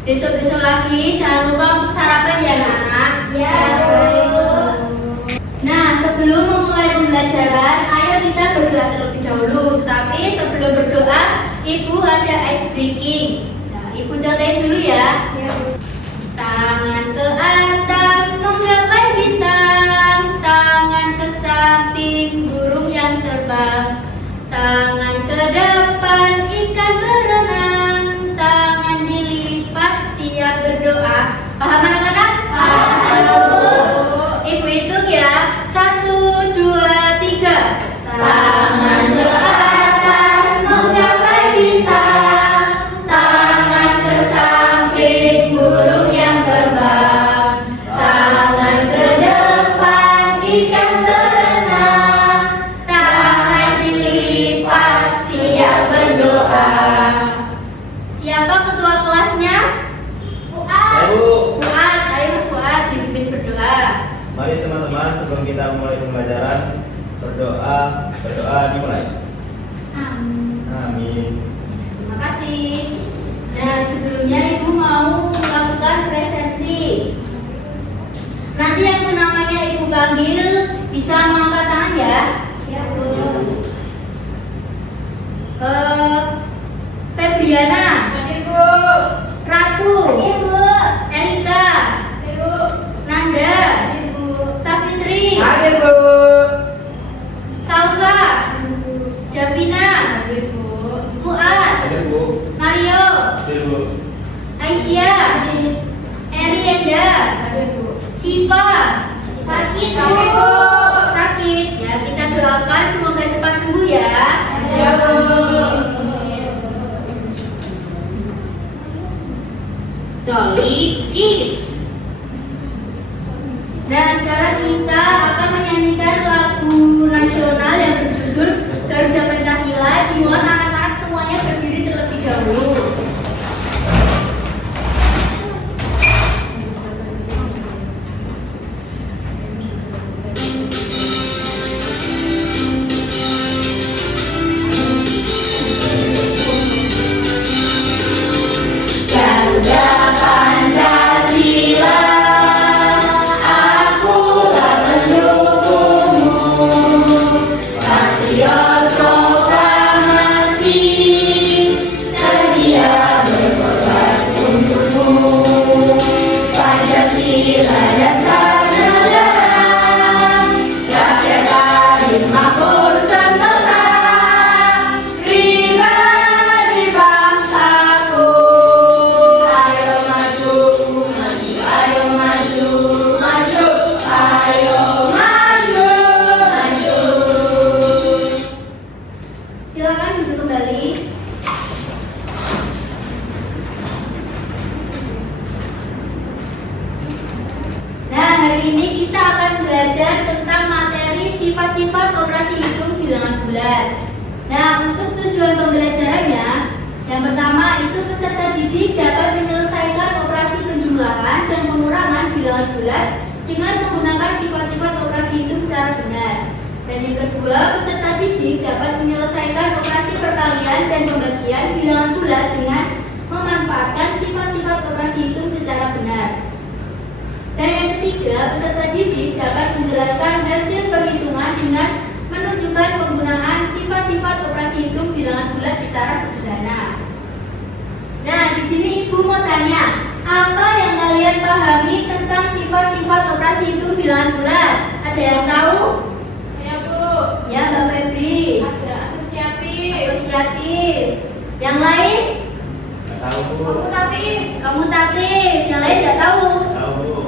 Besok-besok lagi jangan lupa untuk sarapan ya anak-anak. Ya, Bu. Nah, sebelum memulai pembelajaran, ayo kita berdoa terlebih dahulu. Tetapi sebelum berdoa, Ibu ada ice breaking. Nah, Ibu contohin dulu ya. Ya, Bu. Tangan ke atas menggapai bintang, tangan ke samping burung yang terbang, tangan ke depan ikan berenang, tangan dilipat siap berdoa. Paham anak-anak? Paham. Ibu hitung ya. 1, 2, 3. Tangan ke atas menggapai bintang, tangan ke samping burung yang terbang, tangan ke depan ikan berenang, tangan dilipat siap berdoa. Siapa ketua kelasnya? Fuad. Fuad, ayo Mas Fuad dipimpin berdoa. Mari teman-teman, sebelum kita mulai pembelajaran, berdoa dimulai. Amin. Amin. Terima kasih. Nah, sebelumnya Ibu mau melakukan presensi. Nanti yang namanya Ibu panggil bisa mengangkat tangan ya. Ya, Bu. Febriana, Hadir, Bu. Ratu, Hadir, Bu. Erika, Hadir, Bu. Nanda, Hadir, Bu. Safitri, Hadir, Bu. Salsa, Hadir, Bu. Davina, Hadir, Bu. Fuad, Hadir, Bu. Mario, Hadir, Bu. Aisyah, Erienda, Hadir, Bu. Siva, sakit Bu. Sakit, Bu. Sakit. Ya, kita doakan semoga cepat sembuh ya. Ya, Bu. Dolly Kids. Nah, sekarang kita akan menyanyikan lagu nasional yang berjudul Garuda Pancasila. Dimohon anak-anak semuanya berdiri terlebih dahulu. Garuda Pancasila, akulah pendukungmu, patriot proklamasi, sedia berkorban untukmu. Pancasila dasar negara, rakyat adil makmur sentosa, pribadi bangsaku. Ayo maju, maju, ayo maju, maju, ayo maju, maju. Silakan duduk kembali. Nah, hari ini kita akan belajar tentang materi sifat-sifat operasi hitung bilangan bulat. Nah, untuk tujuan pembelajarannya, yang pertama itu peserta didik dapat menyelesaikan operasi penjumlahan dan pengurangan bilangan bulat dengan menggunakan sifat-sifat operasi hitung secara benar. Dan yang kedua, peserta didik dapat menyelesaikan operasi perkalian dan pembagian bilangan bulat dengan memanfaatkan sifat-sifat operasi hitung secara benar. Dan yang ketiga, peserta didik dapat menjelaskan hasil perhitungan dengan menunjukkan penggunaan sifat-sifat operasi hitung bilangan bulat secara sederhana. Nah, di sini Ibu mau tanya, apa yang kalian pahami tentang sifat-sifat operasi hitung bilangan bulat? Ada yang tahu? Ya, Bu. Ya, Mbak Febri. Ada asosiatif. Asosiatif. Yang lain? Nggak tahu, Bu. Komutatif. Komutatif. Yang lain nggak tahu? Tahu, Bu.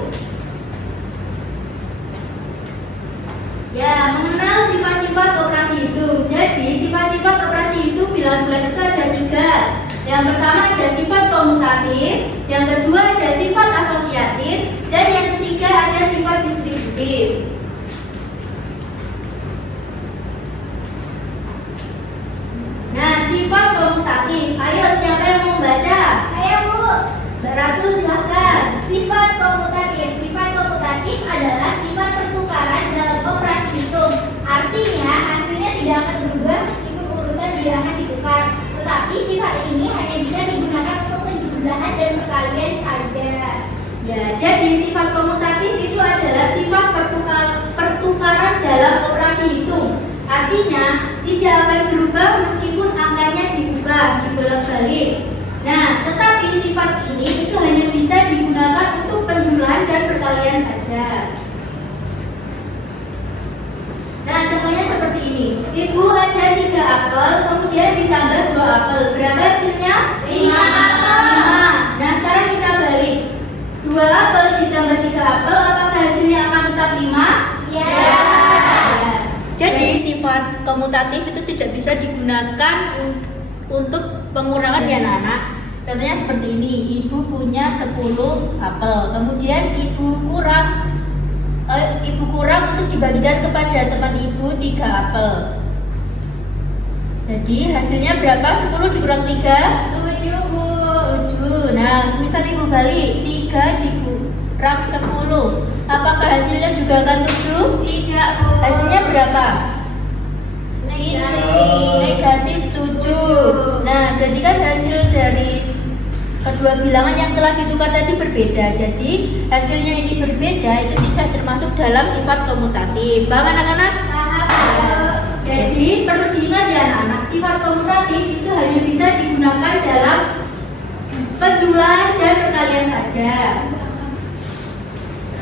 Ya, mengenal sifat-sifat operasi hitung. Jadi, sifat-sifat operasi hitung bilangan bulat itu ada 3. Yang pertama ada sifat komutatif, yang kedua ada sifat asosiatif, dan yang ketiga ada sifat distributif. Nah, sifat komutatif. Ayo, siapa yang mau baca? Saya, Bu. Mbak Ratu, silakan. Sifat komutatif. Sifat komutatif adalah sifat pertukaran dalam operasi hitung. Artinya, hasilnya tidak akan berubah meskipun urutan bilangan ditukar. Tetapi sifat ini hanya bisa digunakan untuk penjumlahan dan dan perkalian saja. Ya, jadi sifat komutatif itu adalah sifat pertukaran dalam operasi hitung. Artinya tidak akan berubah meskipun angkanya diubah, dibolak-balik. Nah, tetapi sifat ini itu hanya bisa digunakan untuk penjumlahan dan perkalian saja. Nah, contohnya seperti ini. Ibu ada 3 apel, kemudian ditambah 2 apel. Berapa hasilnya? 5 apel. 5. Nah, sekarang kita balik. 2 apel ditambah 3 apel, apakah hasilnya akan tetap 5? Ya. Jadi sifat komutatif itu tidak bisa digunakan untuk pengurangan ya anak-anak. Contohnya seperti ini. Ibu punya 10 apel, kemudian ibu kurang untuk dibagikan kepada teman ibu 3 apel. Jadi hasilnya berapa? 10 dikurang 3? 7, Bu. 7. Nah, misal ibu balik 3 dikurang 10. Apakah hasilnya juga akan 7? Tidak, Bu. Hasilnya berapa? Negatif. Negatif 7. Nah, jadi kan hasil dari kedua bilangan yang telah ditukar tadi berbeda. Jadi hasilnya ini berbeda, itu tidak termasuk dalam sifat komutatif. Paham anak-anak? Paham, Bu. Jadi perlu diingat ya anak-anak, sifat komutatif itu hanya bisa digunakan dalam penjumlahan dan perkalian saja.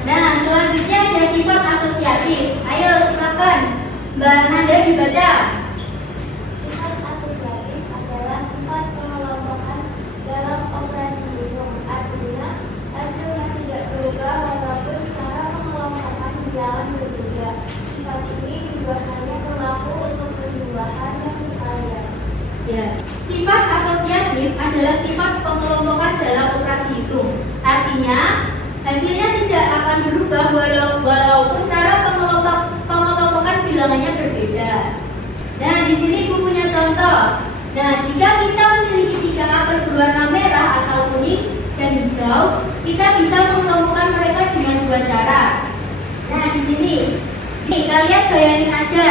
Nah, selanjutnya ada sifat asosiatif. Ayo silakan Mbak Nanda dibaca. Sifat asosiatif adalah sifat pengelompokan dalam operasi hitung. Artinya, hasil yang tidak berubah walaupun cara pengelompokan bilangan berbeda. Sifat ini juga hanya berlaku untuk penjumlahan dan perkalian. Ya. Sifat asosiatif adalah sifat pengelompokan dalam operasi hitung. Artinya, hasilnya tidak akan berubah walaupun cara pengelompokan bilangannya berbeda. Nah, di sini Ibu punya contoh. Nah, jika kita memiliki 3 apel berwarna merah atau kuning dan hijau, kita bisa mengelompokkan mereka dengan 2 cara. Nah, di sini, nih kalian bayangin aja.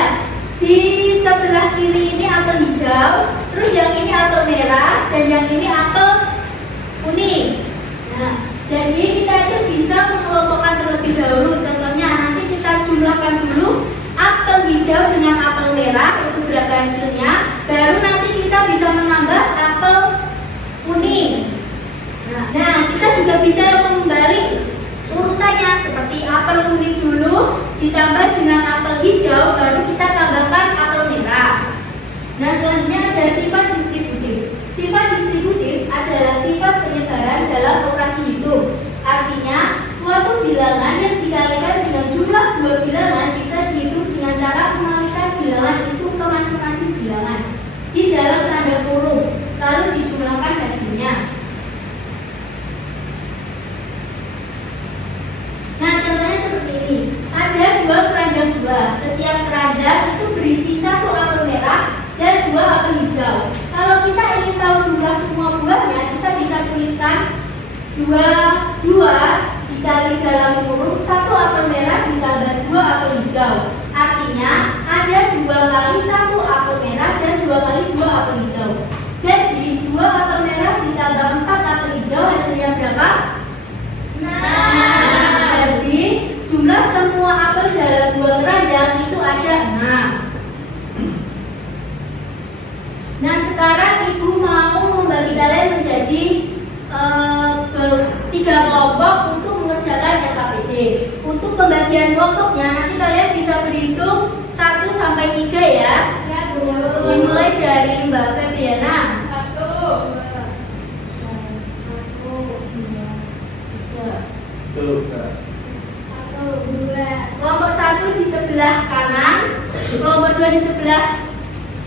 Di sebelah kiri ini apel hijau, terus yang ini apel merah, dan yang ini apel kuning. Nah, jadi kita itu bisa mengelompokkan terlebih dahulu. Contohnya nanti kita jumlahkan dulu apel hijau dengan apel merah, itu berapa hasilnya. Baru nanti kita bisa menambah apel kuning. Nah, kita juga bisa membalik urutannya seperti apel kuning dulu ditambah dengan apel hijau, baru kita tambahkan apel merah. Nah, selanjutnya ada sifat distributif. Sifat distributif adalah sifat penyebaran dalam operasi hitung. Artinya, suatu bilangan yang dikalikan dengan jumlah 2 bilangan bisa dihitung dengan cara mengalihkan bilangan itu ke masing-masing bilangan di dalam tanda kurung, lalu dijumlahkan hasilnya. Nah, contohnya seperti ini. Ada 2 keranjang buah. Setiap keranjang itu berisi 1 apel merah dan 2 apel hijau. Kalau kita ingin tahu jumlah semua buahnya, kita bisa tuliskan 2 dikali dalam kurung 1 apel merah ditambah 2 apel hijau. Artinya ada 2 kali 1 apel merah dan 2 kali 2 apel hijau. Jadi 2 apel merah ditambah 4 apel hijau hasilnya berapa? Jadi jumlah semua apel dalam 2 keranjang itu ada 6. Nah, sekarang Ibu mau membagi kalian menjadi 3 kelompok untuk mengerjakan LKPD. Untuk pembagian kelompoknya nanti kalian bisa berhitung 1 sampai 3 ya. Ya, Bu. Dimulai dari Mbak Febriana. 1, 2, 3. 1, 2. Kelompok 1 di sebelah kanan, kelompok 2 di sebelah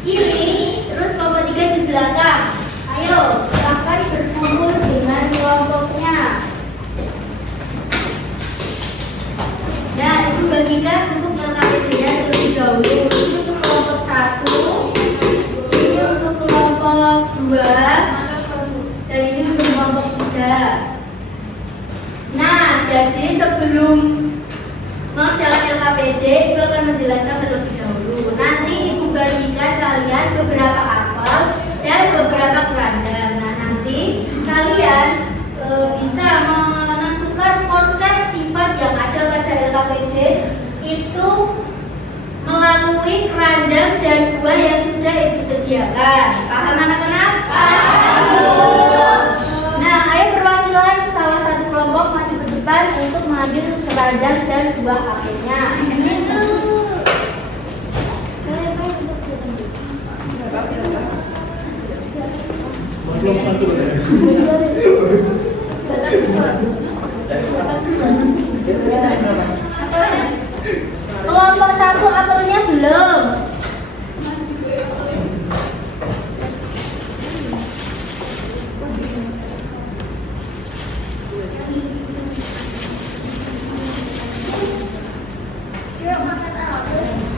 kiri, terus kelompok 3 di belakang. Ayo, silakan berkumpul dengan kelompoknya. Nah, Ibu bagikan untuk LKPD-nya terlebih dahulu. Ini untuk kelompok 1, ini untuk kelompok 2, dan ini untuk kelompok 3. Nah, jadi sebelum mengerjakan LKPD, Ibu akan menjelaskan terlebih dahulu. Nanti Ibu bagikan kalian beberapa apel dan beberapa keranjang. Nah, nanti kalian itu melalui keranjang dan buah yang sudah Ibu sediakan. Paham anak-anak? Paham. Nah, ayo perwakilan salah satu kelompok maju ke depan untuk mengambil keranjang dan buah apelnya. Kelompok 1 apelnya belum.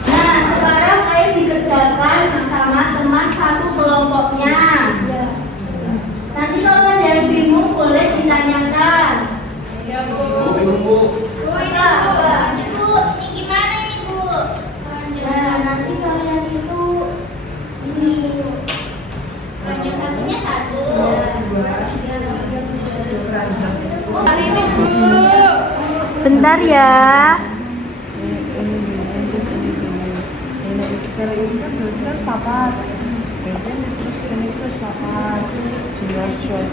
Nah, sekarang ayo dikerjakan bersama teman satu kelompoknya. Nanti kalau ada yang bingung boleh ditanyakan. Ya, Bu. Bu. Apa? Bu, ini gimana ini Bu? Nah, nanti kalian itu ini Keranjang satunya satu. Kali ini Bu. bentar ya. Kalau ini kan berarti kan papat. Kemudian terus ini terus papat. Jumlah shot.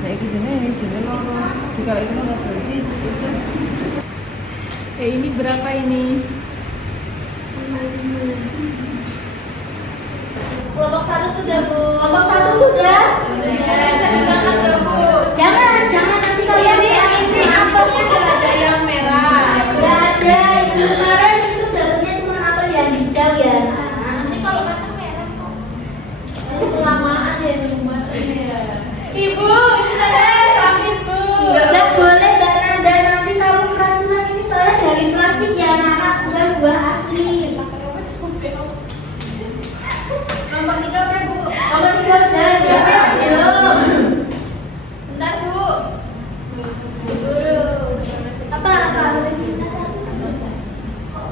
Nah ini sini loro. Kalau itu loro berarti ini berapa ini? Kelompok 1 sudah, Bu. Kelompok 1 sudah? Jangan nanti kalian ini apelnya nggak ada yang merah. Nggak ada. Ibu kemarin itu dapetnya cuma apel yang hijau ya. Nanti kalau matang merah kok. Kelamaan ya rumah. Ibu, ini saya sakit Bu. Nggak boleh Mbak Nanda, nanti kamu keracunan ini soalnya dari plastik ya anak, bukan buah asli. Nomor 3 udah Bu. Nomor 3 udah, siapa yang belum? Bentar Bu. Apa?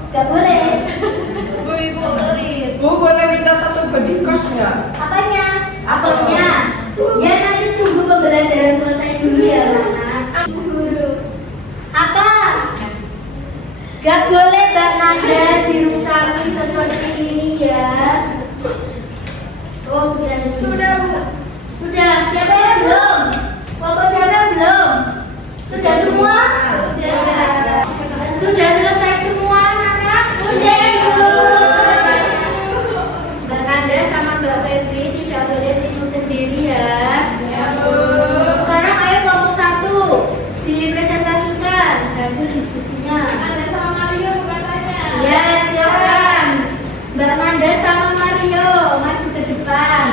Nggak boleh. Bu, Ibu pelit. Bu boleh minta satu body kos nggak? Apanya? Apelnya. Ya nanti tunggu pembelajaran selesai dulu ya anak. Guru. Apa? Gak boleh Mbak Nanda dirusaki seperti ini ya. Oh sudah Bu. Sudah. Siapa yang belum? Kelompok siapa yang belum? Sudah semua? Sudah. Sudah selesai semua anak-anak? Sudah, Bu. Mbak Nanda sama Mbak Febri tidak boleh sibuk sendiri ya. Ya Bu. Sekarang ayo kelompok 1 dipresentasikan hasil diskusinya. Ada sama Mario bukan tanya. Ya, silakan. Mbak Nanda sama Mario maju ke depan.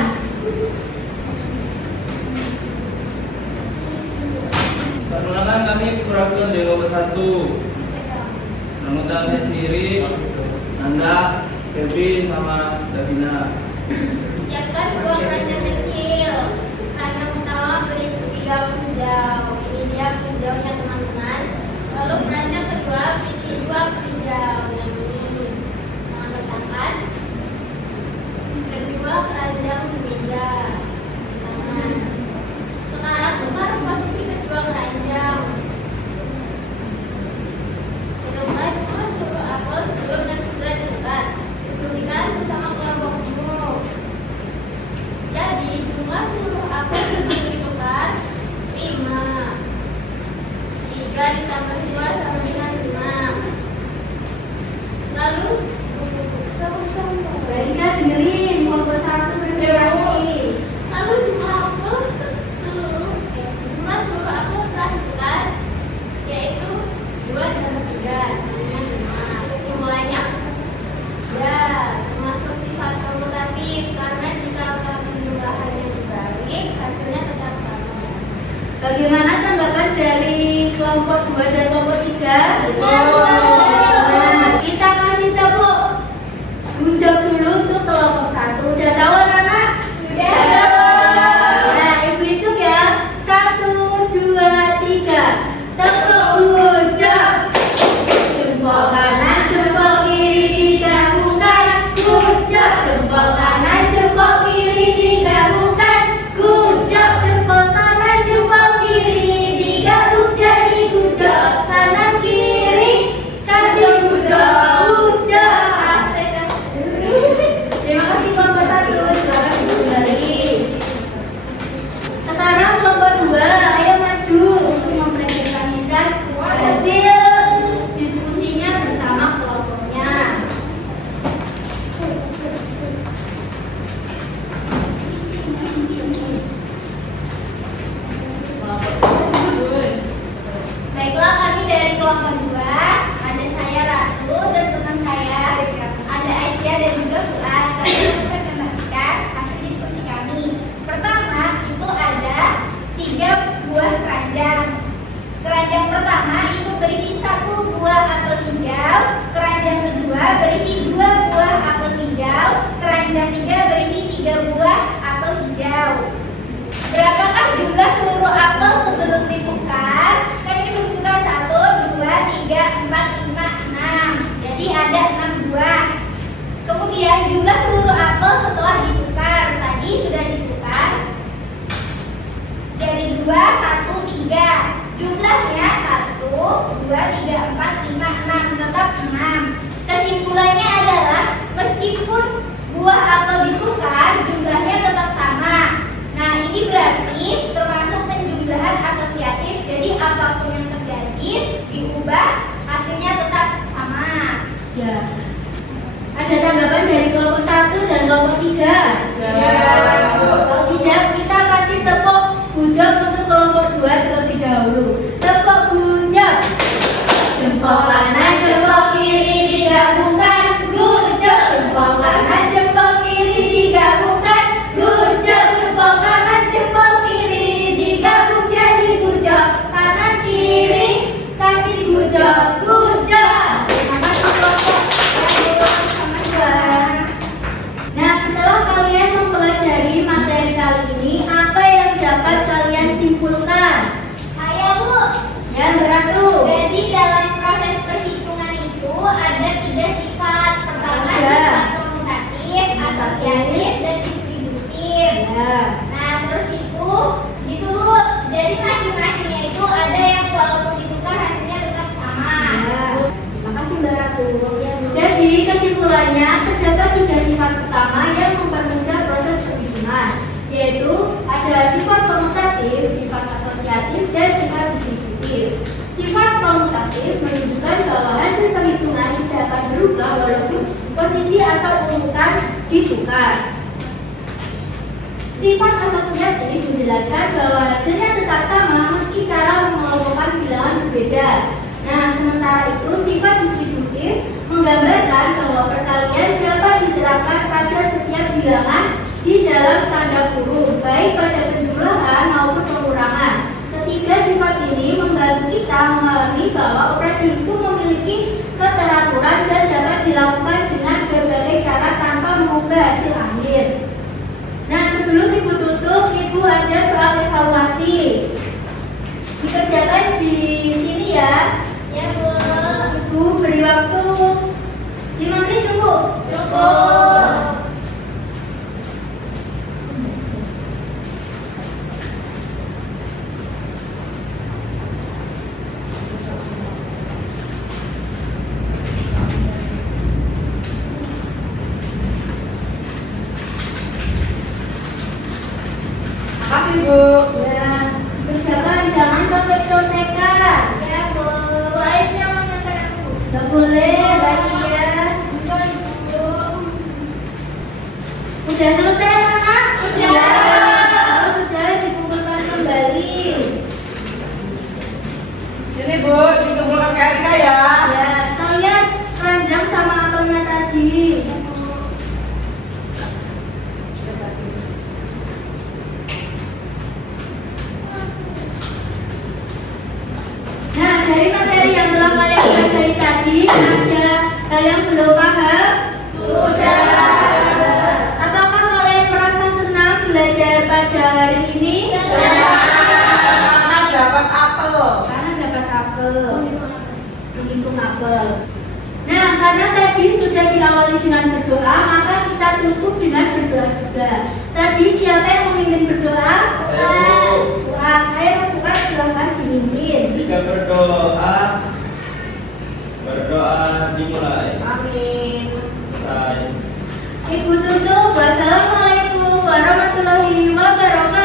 Perkenalkan kami perwakilan dari kelompok 1. Nama saya sendiri, Nanda, Kevin, sama Davina. Siapkan sebuah keranjang kecil. Keranjang pertama berisi 3 penjau. Ini dia penjaunya teman-teman. Lalu keranjang kedua berisi 2 penjau. Yang ini. Jangan letakkan. Kedua keranjang di meja. Tangan. Sekarang tukar posisi kedua keranjang. Hitungkan dulu seluruh apel sebelum yang sudah disebar. Buktikan bersama kelompokmu. Jadi jumlah seluruh apel yang ditukar 5. 3 ditambah 2 sama dengan 5. Lalu Baiklah dengerin kelompok 1 presentasi. Lalu jumlah apel jumlah seluruh apel setelah ditukar yaitu 2 ditambah 3 sama dengan 5. Kesimpulannya ya termasuk sifat komutatif karena jika penjumlahannya dibalik hasilnya tetap sama. Bagaimana tanggapan dari kelompok 2 dan kelompok 3? Nah, kita kasih tepuk hujung dulu untuk kelompok 1. Udah tahu anak-anak? Sudah. Nah, ibu hitung ya. 1, 2, 3. Tepuk hujung. Jempol kanan, jempol kiri digabungkan. Kucuk jempol kanan, jempol kiri digabungkan. Kucuk jempol kanan, jempol kiri digabung jadi kucuk kanan kiri. Kasih kucuk. 2, 1, 3. Jumlahnya 1, 2, 3, 4, 5, 6. Tetap 6. Kesimpulannya adalah meskipun buah apel ditukar, jumlahnya tetap sama. Nah, ini berarti termasuk penjumlahan asosiatif. Jadi apapun yang terjadi diubah, hasilnya tetap sama. Ya. Ada tanggapan dari kelompok 1 dan kelompok 3? Ya. Kalau tidak, kita kasih tepuk gujok untuk kelompok 2 terlebih dahulu. Tepuk gujok. Jempol kanan, jempol kiri digabungkan. Gujok. Jempol kanan, jempol kiri digabungkan. Gujok. Jempol kanan, jempol kiri digabung jadi gujok. Kanan kiri kasih gujok. Gujok. Sama kelompok. Nah, setelah kalian mempelajari materi kali ini, apa yang dapat kalian simpulkan? Saya, Bu. Ya, beratu. Jadi dalam proses perhitungan itu ada 3 sifat. Pertama Ya. sifat komutatif, asosiatif, dan distributif. Ya. Nah, terus itu gitu, Bu. Jadi masing-masingnya itu ada yang walaupun ditukar hasilnya tetap sama. Ya. Terima kasih, Mbak Ratu. Jadi, kesimpulannya terdapat 3 sifat utama yang mempermudah proses perhitungan, yaitu ada sifat komutatif, sifat asosiatif, dan sifat distributif. Sifat komutatif menunjukkan bahwa hasil perhitungan tidak akan berubah walaupun posisi atau urutan ditukar. Sifat asosiatif menjelaskan bahwa hasilnya tetap sama meski cara mengelompokkan bilangan berbeda. Nah, sementara itu sifat distributif menggambarkan bahwa perkalian dapat diterapkan pada setiap bilangan di dalam tanda kurung, baik pada penjumlahan maupun pengurangan. Ketiga sifat ini membantu kita memahami bahwa operasi itu memiliki keteraturan dan dapat dilakukan dengan berbagai cara tanpa mengubah hasil akhir. Nah, sebelum Ibu tutup, Ibu ada soal evaluasi. Dikerjakan di sini ya. Ya, Bu. Ibu beri waktu 5 menit cukup. Cukup. Makasih, Bu. Ya, kerjakan jangan contek-contekan. Ya, Bu. Bu Aisyah mau nyontek aku. Gak boleh, Basia. Bukan, Bu. Udah selesai, anak? Udah. Oh, sudah dikumpulkan kembali. Ini, Bu, dikumpulkan ke Erika ya. Ya, sekalian keranjang sama apelnya tadi. Nah, dari materi yang telah kalian pelajari tadi, ada hal yang belum paham? Sudah. Apakah kalian merasa senang belajar pada hari ini? Karena dapat apel. Karena dapat apel. Menghitung apel. Nah, karena tadi sudah diawali dengan berdoa, maka kita tutup dengan berdoa juga. Tadi siapa yang memimpin berdoa? Wah, ayo masukkan silahkan dipimpin. Jika berdoa dimulai. Amin. Selesai. Ibu tutup. Wassalamualaikum warahmatullahi wabarakatuh.